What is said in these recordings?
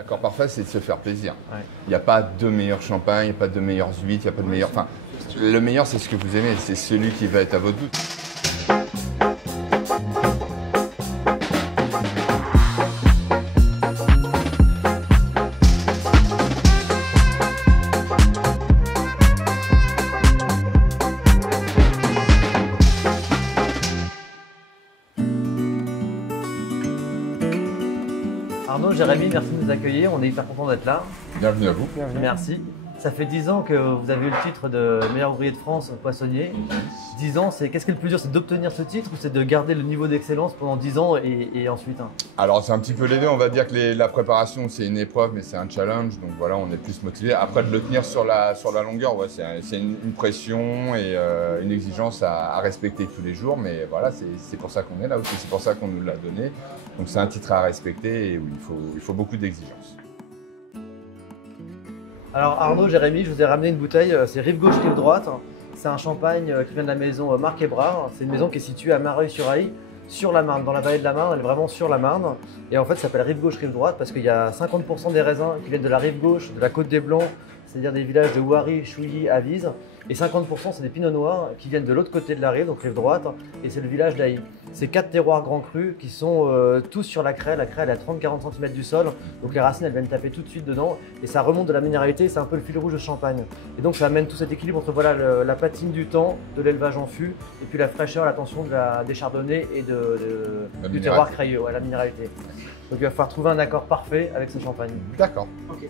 L'accord parfait, c'est de se faire plaisir. Ouais. Il n'y a pas de meilleur champagne, il n'y a pas de meilleures huîtres, il n'y a pas de meilleur. Enfin, le meilleur, c'est ce que vous aimez, c'est celui qui va être à votre goût. Arnaud, Jérémy, merci de nous accueillir. On est hyper content d'être là. Bienvenue à vous. Merci. Ça fait 10 ans que vous avez eu le titre de meilleur ouvrier de France poissonnier. 10 ans, qu'est-ce qui est le plus dur? C'est d'obtenir ce titre ou c'est de garder le niveau d'excellence pendant 10 ans et ensuite Alors, c'est un petit peu les deux. On va dire que la préparation, c'est une épreuve, mais c'est un challenge. Donc voilà, on est plus motivé. Après, de le tenir sur la longueur, ouais, c'est une pression et une exigence à respecter tous les jours. Mais voilà, c'est pour ça qu'on est là aussi. C'est pour ça qu'on nous l'a donné. Donc, c'est un titre à respecter et où il faut beaucoup d'exigences. Alors Arnaud, Jérémy, je vous ai ramené une bouteille, c'est rive gauche, rive droite. C'est un champagne qui vient de la maison Marc Hébrard. C'est une maison qui est située à Mareuil-sur-Aille, sur la Marne, dans la vallée de la Marne. Elle est vraiment sur la Marne. Et en fait, ça s'appelle rive gauche, rive droite parce qu'il y a 50% des raisins qui viennent de la rive gauche, de la Côte des Blancs, c'est-à-dire des villages de Ouary, Chouilly, Avise. Et 50% c'est des pinots noirs qui viennent de l'autre côté de la rive, donc rive droite, et c'est le village d'Ailly. C'est 4 terroirs grands crus qui sont tous sur la craie. La craie elle est à 30-40 cm du sol, donc les racines elles viennent taper tout de suite dedans et ça remonte de la minéralité, c'est un peu le fil rouge de Champagne. Et donc ça amène tout cet équilibre entre voilà, la patine du temps, de l'élevage en fût, et puis la fraîcheur, la tension des chardonnays et du terroir crayeux, ouais, la minéralité. Donc il va falloir trouver un accord parfait avec ce champagne. D'accord. Ok.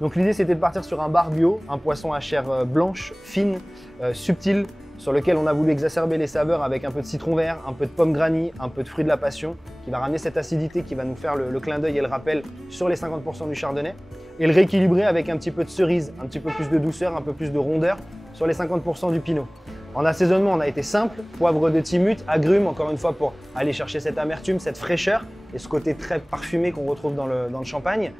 Donc l'idée c'était de partir sur un bar bio, un poisson à chair blanche, fine, subtil, sur lequel on a voulu exacerber les saveurs avec un peu de citron vert, un peu de pomme granny, un peu de fruit de la passion, qui va ramener cette acidité, qui va nous faire le clin d'œil et le rappel sur les 50% du chardonnay, et le rééquilibrer avec un petit peu de cerise, un petit peu plus de douceur, un peu plus de rondeur sur les 50% du pinot. En assaisonnement, on a été simple, poivre de Timut, agrumes, encore une fois pour aller chercher cette amertume, cette fraîcheur et ce côté très parfumé qu'on retrouve dans le champagne.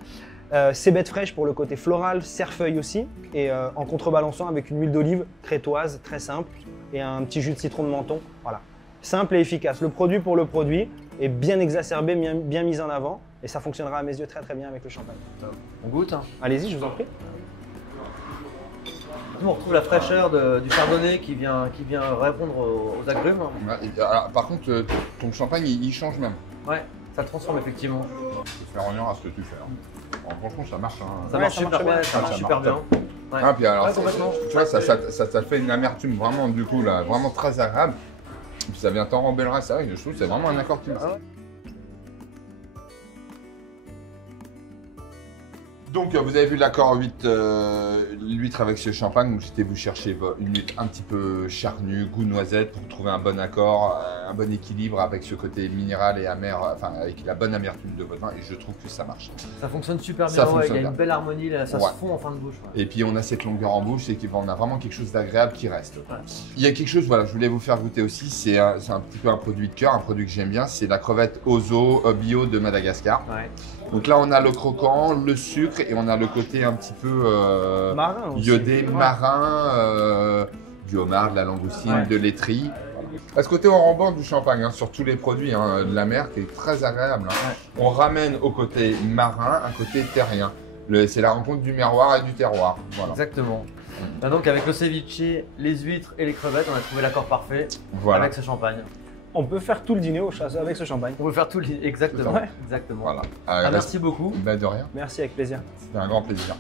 Cébette fraîche pour le côté floral, cerfeuil aussi, et en contrebalançant avec une huile d'olive crétoise, très simple, et un petit jus de citron de menthon. Voilà, simple et efficace. Le produit pour le produit est bien exacerbé, bien mis en avant, et ça fonctionnera à mes yeux très bien avec le champagne. On goûte. Allez-y, je vous en prie. Nous, on retrouve la fraîcheur du chardonnay qui vient répondre aux agrumes. Alors, par contre, ton champagne, il change même. Ouais, ça le transforme effectivement. Il faut faire honneur à ce que tu fais. Alors, franchement, ça marche. Hein. Ça marche ça super marche bien. bien. Ça marche super bien. Ouais. Ah, puis alors, Ouais, complètement. tu vois, ça fait une amertume vraiment, du coup, là, vraiment très agréable. Puis ça vient t'enrober le reste, c'est vrai que je trouve que c'est vraiment un accord qui me fait. Donc, vous avez vu l'accord l'huître avec ce champagne. Donc, c'était vous cherchez une huître un petit peu charnue, goût noisette, pour trouver un bon accord, un bon équilibre avec ce côté minéral et amer, enfin avec la bonne amertume de votre vin. Et je trouve que ça marche. Ça fonctionne super bien. Ça Ouais, fonctionne il y a bien. une belle harmonie, là, ça Ouais. se fond en fin de bouche. Ouais. Et puis, on a cette longueur en bouche et qu'on a vraiment quelque chose d'agréable qui reste. Ouais. Il y a quelque chose, voilà, je voulais vous faire goûter aussi. C'est un petit peu un produit de cœur, un produit que j'aime bien. C'est la crevette Ozo bio de Madagascar. Ouais. Donc là, on a le croquant, le sucre et on a le côté un petit peu Marin aussi. iodé, Ouais. marin, du homard, de la langoustine, Ouais. de l'étrie. À ce côté enrobant du champagne, hein, sur tous les produits de la mer, qui est très agréable. Hein. Ouais. On ramène au côté marin un côté terrien. C'est la rencontre du miroir et du terroir. Voilà. Exactement. Donc avec le ceviche, les huîtres et les crevettes, on a trouvé l'accord parfait Voilà. avec ce champagne. On peut faire tout le dîner avec ce champagne. On peut faire tout exactement. Ouais. Exactement. Voilà. Ah, merci beaucoup. Ben, de rien. Merci, avec plaisir. C'était un grand plaisir.